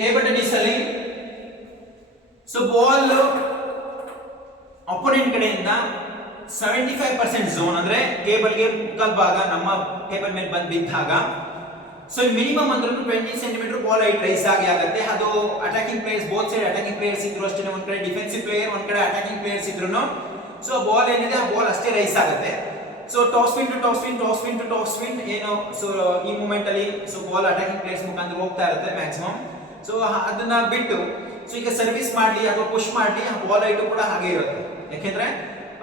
Table tennis ಅಲ್ಲಿ so ball opponent ಕಡೆಯಿಂದ 75% zone ಅಂದ್ರೆ ಟೇಬಲ್ಗೆ ಮುಕ್ಕಾಲ್ ಭಾಗ ನಮ್ಮ ಟೇಬಲ್ ಮೇಲೆ ಬಂದು ಬಿದ್ದಾಗ ಸೊ ಮಿನಿಮಮ್ ಅಂದ್ರೆ 20 ಸೆಂಟಿಮೀಟರ್ ಬಾಲ್ ಹೈಟ್ ರೈಸ್ ಆಗುತ್ತೆ. ಅದು attacking players both side attacking players ಇದ್ರು ಅಷ್ಟೇ, ಒಂದ್ ಕಡೆ ಡಿಫೆನ್ಸಿವ್ ಪ್ಲೇಯರ್ ಒಂದ್ ಕಡೆ ಅಟ್ಯಾಕಿಂಗ್ ಪ್ಲೇಯರ್ಸ್ ಇದ್ರು ಸೊ ಬಾಲ್ ಏನಿದೆ ಆ ಬಾಲ್ ಅಷ್ಟೇ ರೈಸ್ ಆಗುತ್ತೆ. So toss spin to toss spin toss spin to toss spin ಏನು ಸೊ ಈ ಮೂಮೆಂಟ್ ಅಲ್ಲಿ ಸೊ ಬಾಲ್ ಅಟ್ಯಾಕಿಂಗ್ ಪ್ಲೇಯರ್ಸ್ ಮುಖಾಂತರ ಹೋಗ್ತಾ ಇರುತ್ತೆ ಮ್ಯಾಕ್ಸಿಮಮ್. ಸೊ ಅದನ್ನ ಬಿಟ್ಟು ಸೊ ಈಗ ಸರ್ವಿಸ್ ಮಾಡಲಿ ಅಥವಾ ಪುಷ್ ಮಾಡಲಿ ಆ ಬಾಲ್ ಹೈಟ್ ಕೂಡ ಹಾಗೆ ಇರುತ್ತೆ. ಯಾಕೆಂದ್ರೆ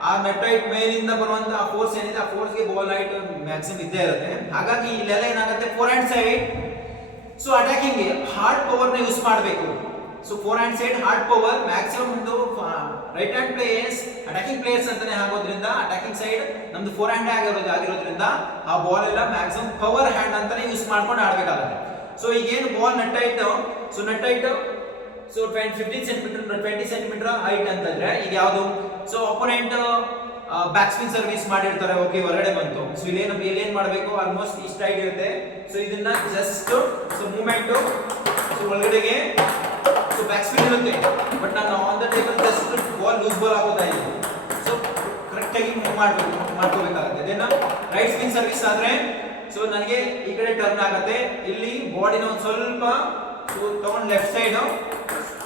ಆ ನೆಟ್ ಹೈಟ್ ಮೇಲಿಂದ ಬರುವಂತ ಆ ಫೋರ್ಸ್ ಏನಿದೆ ಆ ಫೋರ್ಸ್ ಗೆ ಬಾಲ್ ಹೈಟ್ ಮ್ಯಾಕ್ಸಿಮಮ್ ಇದ್ದೇ ಇರುತ್ತೆ. ಹಾಗಾಗಿ ಇಲ್ಲೆಲ್ಲ ಏನಾಗುತ್ತೆ forehand side so attacking ಗೆ ಹಾರ್ಡ್ ಪವರ್ ನ ಯೂಸ್ ಮಾಡಬೇಕು. So forehand side hard power maximum ಒಂದು right hand players attacking players ಅಂತಾನೆ ಆಗೋದ್ರಿಂದ ಅಟ್ಯಾಕಿಂಗ್ ಸೈಡ್ ನಮ್ದು ಫೋರ್ ಹ್ಯಾಂಡ್ ಆಗಿರೋದ್ರಿಂದ ಆ ಬಾಲ್ ಎಲ್ಲ ಮ್ಯಾಕ್ಸಿಮಮ್ ಪವರ್ ಹ್ಯಾಂಡ್ ಅಂತಾನೆ ಯೂಸ್ ಮಾಡ್ಕೊಂಡು ಆಡಬೇಕಾಗುತ್ತೆ. ಸೊ ಈಗ ಏನು ball net height so net height so 15 centimetre 20 centimetre height ಅಂತಂದ್ರೆ ಈಗ ಯಾವುದು so opponent back spin service ಮಾಡಿರ್ತಾರೆ. ಓಕೆ ಹೊರಗಡೆ ಬಂತು. ಸೊ ಇಲ್ಲೇನ್ ಮಾಡಬೇಕು ಆಲ್ಮೋಸ್ಟ್ ಇಷ್ಟ ಹೈಟ್ ಇರುತ್ತೆ. ಸೊ ಇದನ್ನ ಜಸ್ಟ್ ಸೊ ಮೂವ್ಮೆಂಟ್ ಸೊ ಒಳಗಡೆಗೆ ಸೊ ಬ್ಯಾಕ್ ಸ್ಪಿನ್ ಇರುತ್ತೆ ಬಟ್ ನಾನು on the table just ball loose ball ಆಗೋದಾ ಇದೆ. ಸೊ ಕರೆಕ್ಟ್ ಆಗಿ ಮೂವ್ ಮಾಡ್ಕೋಬೇಕಾಗುತ್ತೆ. ಇದನ್ನ ರೈಟ್ ಸ್ಪಿನ್ ಸರ್ವಿಸ್ ಆದ್ರೆ ಸೊ ನನಗೆ ಈ ಕಡೆ ಟರ್ನ್ ಆಗುತ್ತೆ. ಇಲ್ಲಿ ಬಾಡಿನ ಒಂದು ಸ್ವಲ್ಪ ಸೊ ತಗೊಂಡು ಲೆಫ್ಟ್ ಸೈಡ್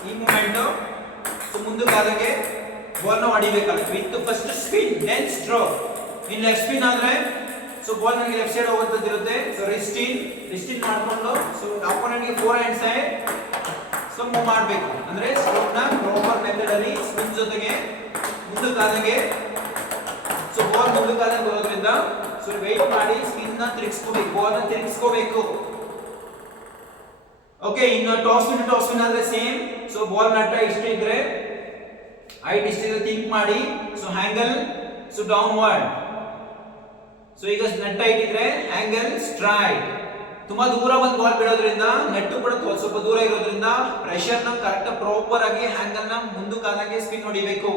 ಈ ಮೂಮೆಂಟ್ ಸೊ ಮುಂದಕ್ಕೆ ಆದಂಗೆ ಬಾಲ್ ನ ಹೊಡಿಬೇಕಾಗುತ್ತೆ with first spin then stroke. In left spin ಆದ್ರೆ ಸೊ ಬಾಲ್ ನನಗೆ ಲೆಫ್ಟ್ ಸೈಡ್ ಹೋಗುವಂತದ್ದು ಇರುತ್ತೆ. ಸೊ ರಿಸ್ಟಿನ್ ಮಾಡ್ಕೊಂಡು ಸೊ ಅಪೋನೆಂಟ್ ಗೆ forehand side so move ಮಾಡಬೇಕು. ಅಂದ್ರೆ ಸ್ಟ್ರೋಕ್ ನ ಪ್ರಾಪರ್ ಮೆಥಡ್ ಅಲ್ಲಿ ಸ್ಪಿನ್ ಜೊತೆಗೆ ಮುಂದಕ್ಕೆ ಆದಂಗೆ ಸೊ ಬಾಲ್ ಮುಂದಕ್ಕೆ ಆದಂಗೆ ಬರೋದ್ರಿಂದ ಸೊ ವೇಟ್ ಮಾಡಿ ಸ್ಪಿನ್ ನ ತಿರುಗಿಸ್ಕೋಬೇಕು, ಬಾಲ್ ನ ತಿರುಗಿಸ್ಕೋಬೇಕು. ಓಕೆ ಇನ್ನು ಟಾಸ್ ಸ್ಪಿನ್ ಆದ್ರೆ ಸೇಮ್. ಸೊ ಬಾಲ್ ನಟ್ಟ ಇಷ್ಟು ಇದ್ರೆ ಹೈಟ್ ಇಷ್ಟಿದ್ರೆ ಥಿಂಕ್ ಮಾಡಿ so angle so downward. So ಈಗ ನೆಟ್ ಹೈಟ್ ಇದ್ರೆ ಆಂಗಲ್ ಸ್ಟ್ರೈಟ್. ತುಂಬಾ ದೂರ ಬಂದು ಬಾಲ್ ಬಿಡೋದ್ರಿಂದ ನೆಟ್ಟು ಕೂಡ ಸ್ವಲ್ಪ ದೂರ ಇರೋದ್ರಿಂದ ಪ್ರೆಷರ್ ನ ಕರೆಕ್ಟ್ ಪ್ರಾಪರ್ ಆಗಿ ಹ್ಯಾಂಗಲ್ ನ ಮುಂದಕ್ಕೆ ಆದಂಗೆ ಸ್ಪಿನ್ ಹೊಡಿಬೇಕು,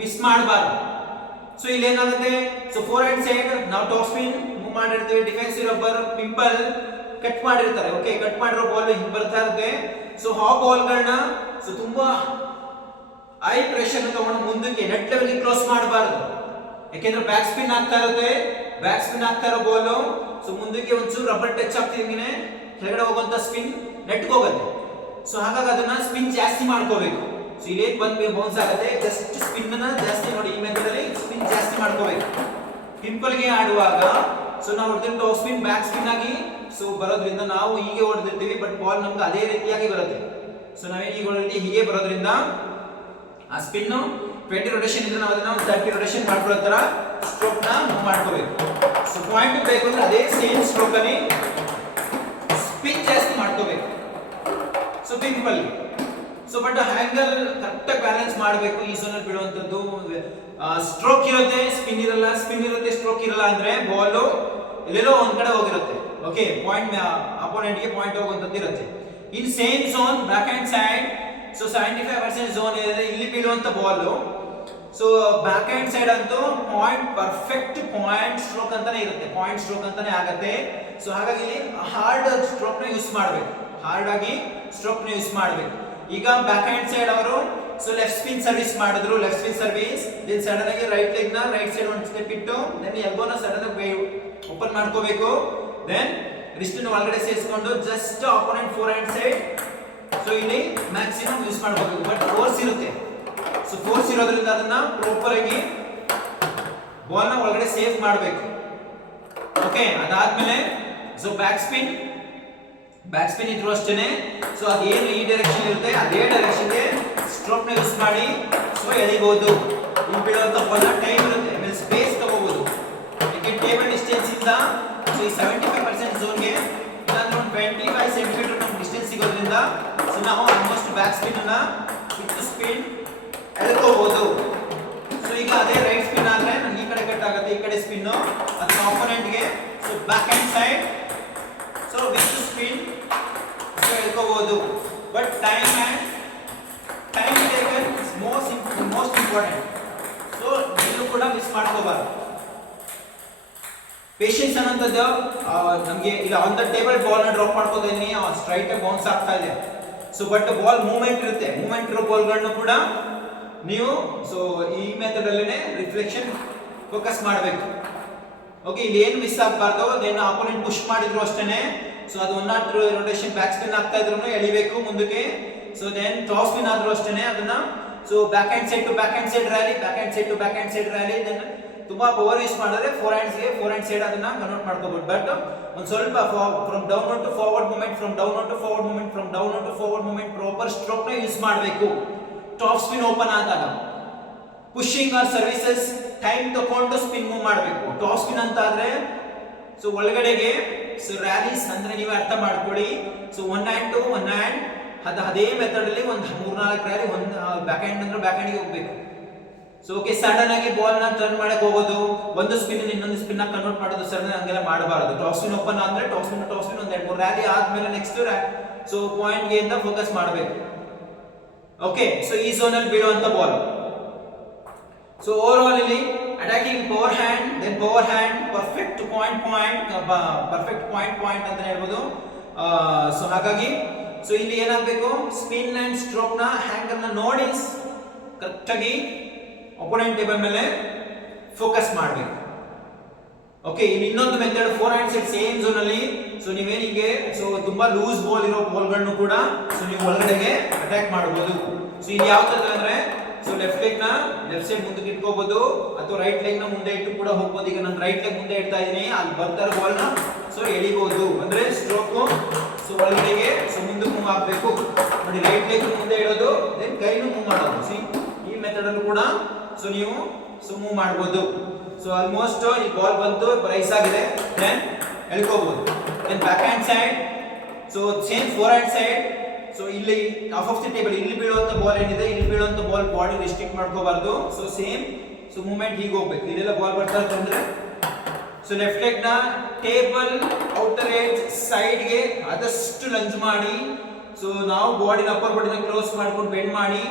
ಮಿಸ್ ಮಾಡಬಾರ್ದು. ಸೊ ಇಲ್ಲಿ ಏನಾಗುತ್ತೆ ಸೊ ಫೋರ್ ಹ್ಯಾಂಡ್ ಸೈಡ್ ನಾವು ಟಾಪ್ ಸ್ಪಿನ್ ಮೂವ್ ಮಾಡಿರ್ತೀವಿ. ಡಿಫೆನ್ಸಿವ್ ರಬ್ಬರ್ ಪಿಂಪಲ್ ಕಟ್ ಮಾಡಿರ್ತಾರೆ. ಓಕೆ ಕಟ್ ಮಾಡಿರೋ ಬಾಲ್ ಹಿಂಗ್ ಬರ್ತಾ ಇರುತ್ತೆ. ಸೊ ಆ ಬಾಲ್ಗಳನ್ನ ಸೊ ತುಂಬಾ ಹೈ ಪ್ರೆಷರ್ ತಗೊಂಡು ಮುಂದಕ್ಕೆ ನೆಟ್ ಲೆವೆಲ್ ಕ್ಲೋಸ್ ಮಾಡಬಾರ್ದು. ಯಾಕೆಂದ್ರೆ ಬ್ಯಾಕ್ ಸ್ಪಿನ್ ಆಗ್ತಾ ಇರುತ್ತೆ. ಬ್ಯಾಕ್ ಸ್ಪಿನ್ ಆಗ್ತಾ ಇರೋ ಬಾಲ್ ಸೊ ಮುಂದಕ್ಕೆ ಒಂಚೂರು ರಬ್ಬರ್ ಟಚ್ ಆಗ್ತಿದ್ರೆ ಕೆಳಗಡೆ ಹೋಗುವಂತ ಸ್ಪಿನ್ ನೆಟ್ಗೆ ಹೋಗುತ್ತೆ. ಸೊ ಹಾಗಾಗಿ ಅದನ್ನ ಸ್ಪಿನ್ ಜಾಸ್ತಿ ಮಾಡ್ಕೋಬೇಕು. ಸೊ ಇಲ್ಲಿ ಬಂದು ಬೌನ್ಸ್ ಆಗುತ್ತೆ. ಜಸ್ಟ್ ಸ್ಪಿನ್ ನ ಜಾಸ್ತಿ ನೋಡಿ ಈ ಮೆಥಡ್ ಅಲ್ಲಿ ಸ್ಪಿನ್ ಜಾಸ್ತಿ ಮಾಡ್ಕೋಬೇಕು. ಪಿಂಪಲ್ ಗೆ ಆಡುವಾಗ ಸೊ ನಾವು ಹೊಡೆದಿರೋ ಟಾಪ್ ಸ್ಪಿನ್ ಬ್ಯಾಕ್ ಸ್ಪಿನ್ ಆಗಿ ಸೊ ಬರೋದ್ರಿಂದ ನಾವು ಹೀಗೆ ಹೊಡೆದಿರ್ತೀವಿ ಬಟ್ ಬಾಲ್ ನಮ್ಗೆ ಅದೇ ರೀತಿಯಾಗಿ ಬರುತ್ತೆ. ಸೊ ನಾವೇನು ಈಗ ಹೊಡೆದಿರ್ತೀವಿ ಹೀಗೆ ಬರೋದ್ರಿಂದ ಆ ಸ್ಪಿನ್ 20 ರೊಟೇಷನ್ ಇದ್ರೆ ನಾವು ಅದನ್ನ 30 ರೊಟೇಷನ್ ಮಾಡ್ಕೊಳ್ಳೋ ತರ ಸ್ಟ್ರೋಕ್ ನ ಮೂವ್ ಮಾಡ್ಕೋಬೇಕು. ಸೊ ಪಾಯಿಂಟ್ ಬೇಕು ಅಂದ್ರೆ ಅದೇ ಸೇಮ್ ಸ್ಟ್ರೋಕ್ ಅಲ್ಲಿ ಸ್ಪಿನ್ ಜಾಸ್ತಿ ಮಾಡ್ಕೋಬೇಕು. So pimple so but angle correct ಆಗಿ ಬ್ಯಾಲೆನ್ಸ್ ಮಾಡಬೇಕು. ಈ ಝೋನ್ ಅಲ್ಲಿ ಬಿಡುವಂತದ್ದು ಸ್ಟ್ರೋಕ್ ಇರುತ್ತೆ ಸ್ಪಿನ್ ಇರಲ್ಲ, ಸ್ಪಿನ್ ಇರುತ್ತೆ ಸ್ಟ್ರೋಕ್ ಇರಲ್ಲ ಅಂದ್ರೆ ಬಾಲ್ ಎಲ್ಲೆಲ್ಲೋ ಒಂದ್ ಕಡೆ ಹೋಗಿರುತ್ತೆ. ಓಕೆ ಪಾಯಿಂಟ್ ಅಪೋನೆಂಟ್ ಗೆ ಪಾಯಿಂಟ್ ಹೋಗುವಂತದ್ದು ಇರುತ್ತೆ. In same zone backhand side so 75% zone ಇದೆ. ಇಲ್ಲಿ ಬೀಳುವಂತ ball so backhand side ಅಂತೂ ಪಾಯಿಂಟ್ ಪರ್ಫೆಕ್ಟ್ ಪಾಯಿಂಟ್ ಸ್ಟ್ರೋಕ್ ಅಂತಾನೆ ಇರುತ್ತೆ, ಪಾಯಿಂಟ್ ಸ್ಟ್ರೋಕ್ ಅಂತಾನೆ ಆಗುತ್ತೆ. ಸೊ ಹಾಗಾಗಿ ಇಲ್ಲಿ ಹಾರ್ಡ್ ಸ್ಟ್ರೋಕ್ ನ ಯೂಸ್ ಮಾಡಬೇಕು, ಹಾರ್ಡ್ ಆಗಿ ಸ್ಟ್ರೋಕ್ ನ ಯೂಸ್ ಮಾಡಬೇಕು. ಈಗ ಬ್ಯಾಕ್ ಹ್ಯಾಂಡ್ ಸೈಡ್ ಅವರು ಸೊ ಲೆಫ್ಟ್ ಸ್ಪಿನ್ ಸರ್ವಿಸ್ ಮಾಡಿದ್ರು, left spin service then sudden ಆಗಿ ರೈಟ್ ಲೆಗ್ ನ ರೈಟ್ ಸೈಡ್ ಒಂದು ಸ್ಟೆಪ್ ಇಟ್ಟು ದೆನ್ ಎಲ್ಬೋನ ಸಡನ್ ಆಗಿ ಓಪನ್ ಮಾಡ್ಕೋಬೇಕು. ದೆನ್ ರಿಸ್ಟ್ ನ ಒಳಗಡೆ ಸೇರಿಸಿಕೊಂಡು just opponent forehand side so ಇಲ್ಲಿ ಮ್ಯಾಕ್ಸಿಮಮ್ ಯೂಸ್ ಮಾಡಬೇಕು. ಬಟ್ ಫೋರ್ಸ್ ಇರುತ್ತೆ. ಸೊ ಫೋರ್ಸ್ ಇರೋದ್ರಿಂದ ಅದನ್ನ ಪ್ರಾಪರ್ ಆಗಿ ಬಾಲ್ ನ ಒಳಗಡೆ ಸೇಫ್ ಮಾಡಬೇಕು. ಓಕೆ ಅದಾದ್ಮೇಲೆ ಸೊ ಬ್ಯಾಕ್ ಸ್ಪಿನ್ ಇದ್ರು ಅಷ್ಟೇನೆ. ಸೊ ಅದೇನು ಈ ಡೈರೆಕ್ಷನ್ ಇರುತ್ತೆ ಅದೇ ಡೈರೆಕ್ಷನ್ ಗೆ ಸ್ಟ್ರೋಕ್ ನ ಯೂಸ್ ಮಾಡಿ ಸೊ ಎಳಿಬಹುದು. ಇಲ್ಲಿ ಬೀಳುವಂತ ಬಾಲ್ ಟೈಮ್ ಇರುತ್ತೆ, ಆಮೇಲೆ ಸ್ಪೇಸ್ ತಗೋಬಹುದು. ಯಾಕೆ ಟೇಬಲ್ ಡಿಸ್ಟೆನ್ಸ್ ಇಂದ ಸೊ ಈ 75% ಝೋನ್ ಗೆ ಇಲ್ಲಾಂದ್ರೆ ಒಂದು 25 ಸೆಂಟಿಮೀಟರ್ ನಮ್ಗೆ ಡಿಸ್ಟೆನ್ಸ್ ಸಿಗೋದ್ರಿಂದ ಸೊ ನಾವು ಆಲ್ಮೋಸ್ಟ್ ಬ್ಯಾಕ್ ಸ್ಪಿನ್ ಅನ್ನ ವಿತ್ ಸ್ಪಿನ್ ಎಳ್ಕೋಬಹುದು. ಸೊ ಈಗ ಅದೇ ರೈಟ್ ಸ್ಪಿನ್ ಆದ್ರೆ ನನಗೆ ಈ ಕಡೆ ಕಟ್ ಆಗುತ್ತೆ, ಈ ಕಡೆ ಸ್ಪಿನ್ ಅಥವಾ ಆಪೋನೆಂಟ್ ಗೆ so backhand side so with spin so ಎಳ್ಕೋಬಹುದು. But time taken is most important. So ಎಲ್ಲೂ ಕೂಡ ಮಿಸ್ ಮಾಡ್ಕೋಬಾರ್ದು. ಪೇಷನ್ಸ್ ಅನ್ನೋಂಥದ್ದು ನಮಗೆ ಇಲ್ಲ ಆನ್ ದ ಟೇಬಲ್ ಬಾಲ್ ನ ಡ್ರಾಪ್ ಮಾಡ್ಕೋತಾ ಇದೀನಿ ಸ್ಟ್ರೈಟ್ ಆಗಿ ಬೌನ್ಸ್ ಆಗ್ತಾ ಇದೆ. ಸೊ ಬಟ್ ಬಾಲ್ ಮೂವ್ಮೆಂಟ್ ಇರುತ್ತೆ, ಮೂವ್ಮೆಂಟ್ ಇರೋ ಬಾಲ್ಗಳನ್ನು ಕೂಡ ನೀವು ಸೊ ಈ ಮೆಥಡ್ ಅಲ್ಲೇ ರಿಫ್ಲೆಕ್ಷನ್ ಫೋಕಸ್ ಮಾಡಬೇಕು. ಓಕೆ, ಇಲ್ಲಿ ಏನು ಮಿಸ್ ಆಗಬಾರ್ದು, ದೆನ್ ಅಪೋನೆಂಟ್ ಪುಷ್ ಮಾಡಿದ್ರು ಅಷ್ಟೇನೆ, ಸೊ ಅದು 1 or 2 ರೊಟೇಷನ್ ಬ್ಯಾಕ್ ಸ್ಪಿನ್ ಆಗ್ತಾ ಇದ್ರು ಎಳಿಬೇಕು ಮುಂದಕ್ಕೆ. ಸೊ ದೆನ್ ಟಾಪ್ ಸ್ಪಿನ್ ಆದ್ರೂ ಅಷ್ಟೇನೆ ಅದನ್ನ so backhand side to backhand side rally, backhand side to backhand side rally. Then ತುಂಬಾ ಪವರ್ ಯೂಸ್ ಮಾಡಿದ್ರೆ ಫೋರ್ ಹ್ಯಾಂಡ್ ಸೈಡ್ ಅದನ್ನ convert ಮಾಡ್ಕೋಬಹುದು. ಬಟ್ ಒಂದು ಸ್ವಲ್ಪ from down to forward movement, from down to forward movement, from down to forward movement proper stroke ನ use ಮಾಡಬೇಕು. Topspin open ಆದಾಗ pushing or services time ತಗೊಂಡು spin move ಮಾಡಬೇಕು. Topspin ಅಂತ ಆದ್ರೆ ಸೊ ಒಳಗಡೆಗೆ ಸೊ ರ್ಯಾಲೀಸ್ ಅಂದ್ರೆ ನೀವು ಅರ್ಥ ಮಾಡ್ಕೊಳ್ಳಿ. ಸೊ 1 hand to 1 hand ಅದೇ ಮೆಥಡ್ ಅಲ್ಲಿ ಒಂದು 3-4 ರ್ಯಾಲಿ, ಒಂದು ಬ್ಯಾಕ್ ಹ್ಯಾಂಡ್ ಅಂದ್ರೆ ಬ್ಯಾಕ್ ಹ್ಯಾಂಡ್ ಗೆ ಹೋಗ್ಬೇಕು. ಸೊ ಓಕೆ, ಸಡನ್ ಆಗಿ ಬಾಲ್ ನ ಟರ್ನ್ ಮಾಡಕ್ ಹೋಗೋದು, ಒಂದು ಸ್ಪಿನ್ ಇನ್ನೊಂದು ಸ್ಪಿನ್ ನ ಕನ್ವರ್ಟ್ ಮಾಡೋದು, ಸಡನ್ ಹಂಗೆಲ್ಲ ಮಾಡಬಾರದು. ಟಾಪ್ ಸ್ಪಿನ್ ಓಪನ್ ಆದ್ರೆ ಟಾಪ್ ಸ್ಪಿನ್ ಒಂದು 2-3 ರ್ಯಾಲಿ ಆದ್ಮೇಲೆ ನೆಕ್ಸ್ಟ್ ಸೊ ಪಾಯಿಂಟ್ ಗೆ ಇಂದ ಫೋಕಸ್ ಮಾಡಬೇಕು. ಓಕೆ, ಸೊ ಈ ಝೋನ್ ಅಲ್ಲಿ ಬೀಳುವಂತ ಬಾಲ್. ಸೊ ಓವರ್ ಆಲ್ ಇಲ್ಲಿ attacking power hand, then power hand, perfect point ಅಂತ ಹೇಳ್ಬೋದು. ಸೊ ಹಾಗಾಗಿ ಸೊ ಇಲ್ಲಿ ಏನಾಗಬೇಕು, ಸ್ಪಿನ್ ಅಂಡ್ ಸ್ಟ್ರೋಕ್ ನ ಹ್ಯಾಂಗಲ್ ನ ನೋಡಿ ಕರೆಕ್ಟ್ ಆಗಿ ಅಪೋನೆಂಟ್ ಟೇಬಲ್ ಮೇಲೆ ಫೋಕಸ್ ಮಾಡಬೇಕು. ಓಕೆ, ಇಲ್ಲಿ ಇನ್ನೊಂದು method forehand side same zone ಅಲ್ಲಿ. ಸೊ ನೀವೇನಿಗೆ ಸೊ ತುಂಬಾ ಲೂಸ್ ಬಾಲ್ ಇರೋ ಬಾಲ್ಗಳನ್ನು ಕೂಡ ಸೊ ನೀವು ಒಳಗಡೆಗೆ ಅಟ್ಯಾಕ್ ಮಾಡಬಹುದು. ಸೊ ಇಲ್ಲಿ ಯಾವ ತರ ಅಂದ್ರೆ ಸೊ ಲೆಫ್ಟ್ ಲೆಗ್ ನ ಲೆಫ್ಟ್ ಸೈಡ್ ಮುಂದಕ್ಕೆ ಇಟ್ಕೋಬಹುದು, ಅಥವಾ ರೈಟ್ ಲೆಗ್ ನ ಮುಂದೆ ಇಟ್ಟು ಕೂಡ ಹೋಗ್ಬೋದು. ಈಗ ನಾನು ರೈಟ್ ಲೆಗ್ ಮುಂದೆ ಇಡ್ತಾ ಇದೀನಿ, ಅಲ್ಲಿ ಬರ್ತಾ ಇರೋ ಬಾಲ್ ನ ಸೊ ಎಳಿಬಹುದು. ಅಂದ್ರೆ ಸ್ಟ್ರೋಕ್ ಸೊ ಒಳಗಡೆಗೆ ಸೊ ಮುಂದಕ್ಕೆ ಮೂವ್ ಆಗಬೇಕು ನೋಡಿ. ರೈಟ್ ಲೆಗ್ ಮುಂದೆ ಇಡೋದು, ದೆನ್ ಕೈನು ಮೂವ್ ಮಾಡೋದು. ಸಿ ಈ ಮೆಥಡ್ ಅಲ್ಲೂ ಕೂಡ ಸೊ ನೀವು ಸೊ ಮೂವ್ ಮಾಡಬಹುದು. ಸೊ ಆಲ್ಮೋಸ್ಟ್ ಈ ಬಾಲ್ ಬಂತು ರೈಸ್ ಆಗಿದೆ, ದೆನ್ ಎಳ್ಕೋಬಹುದು. Then backhand side, so same forehand side. So ಇಲ್ಲಿ ಆಫ್ ದಿ ಟೇಬಲ್ ಇಲ್ಲಿ ಬೀಳುವಂತ ಬಾಲ್ ಏನಿದೆ, ಇಲ್ಲಿ ಬೀಳುವಂತ ಬಾಲ್ ಬಾಡಿ ರಿಸ್ಟ್ರಿಕ್ಟ್ ಮಾಡ್ಕೋಬಾರ್ದು. ಸೊ ಸೇಮ್ ಸೊ ಮೂವ್ಮೆಂಟ್ ಹೀಗೆ ಹೋಗ್ಬೇಕು. ಇದೆಲ್ಲ ಬಾಲ್ ಬರ್ತಾ ಇರ್ತಂದ್ರೆ ಸೊ ಲೆಫ್ಟ್ ಲೆಗ್ ನ ಟೇಬಲ್ ಔಟರ್ ಏಜ್ ಸೈಡ್ ಗೆ ಆದಷ್ಟು ಲಂಜ್ ಮಾಡಿ. ಸೊ ನಾವು ಬಾಡಿನ ಅಪ್ಪರ್ ಬಾಡಿನ ಕ್ಲೋಸ್ ಮಾಡ್ಕೊಂಡು ಬೆಂಡ್ ಮಾಡಿ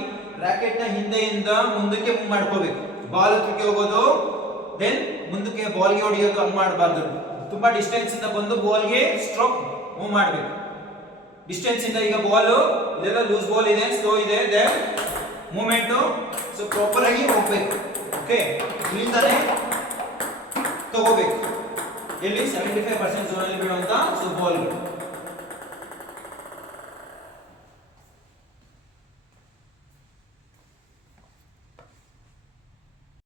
ರಾಕೆಟ್ ನ ಹಿಂದೆಯಿಂದ ಮುಂದಕ್ಕೆ ಮೂವ್ ಮಾಡ್ಕೋಬೇಕು. ಬಾಲ್ ಹತ್ರಕ್ಕೆ ಹೋಗೋದು, ದೆನ್ ಮುಂದಕ್ಕೆ ಬಾಲ್ಗೆ ಹೊಡೆಯೋದು, ಹಂಗ್ ಮಾಡಬಾರ್ದು. ತುಂಬಾ ಡಿಸ್ಟೆನ್ಸ್ ಇಂದ ಬಂದು ಬಾಲ್ಗೆ ಸ್ಟ್ರೋಕ್ ಮೂವ್ ಮಾಡಬೇಕು. ಡಿಸ್ಟೆನ್ಸ್ ಇಂದ ಈಗ ಬಾಲ್ ಇದೆಲ್ಲ ಲೂಸ್ ಬಾಲ್ ಇದೆ, ಸ್ಲೋ ಇದೆ, ದೆನ್ ಮೂವ್ಮೆಂಟ್ ಸೊ ಪ್ರಾಪರ್ ಆಗಿ ಹೋಗ್ಬೇಕು. ಓಕೆ, ಇಲ್ಲಿಂದಾನೆ ತಗೋಬೇಕು. ಎಲ್ಲಿ 75% ಝೋನ್ ಅಲ್ಲಿ ಬೀಳುವಂತ ಸೊ ಬಾಲ್.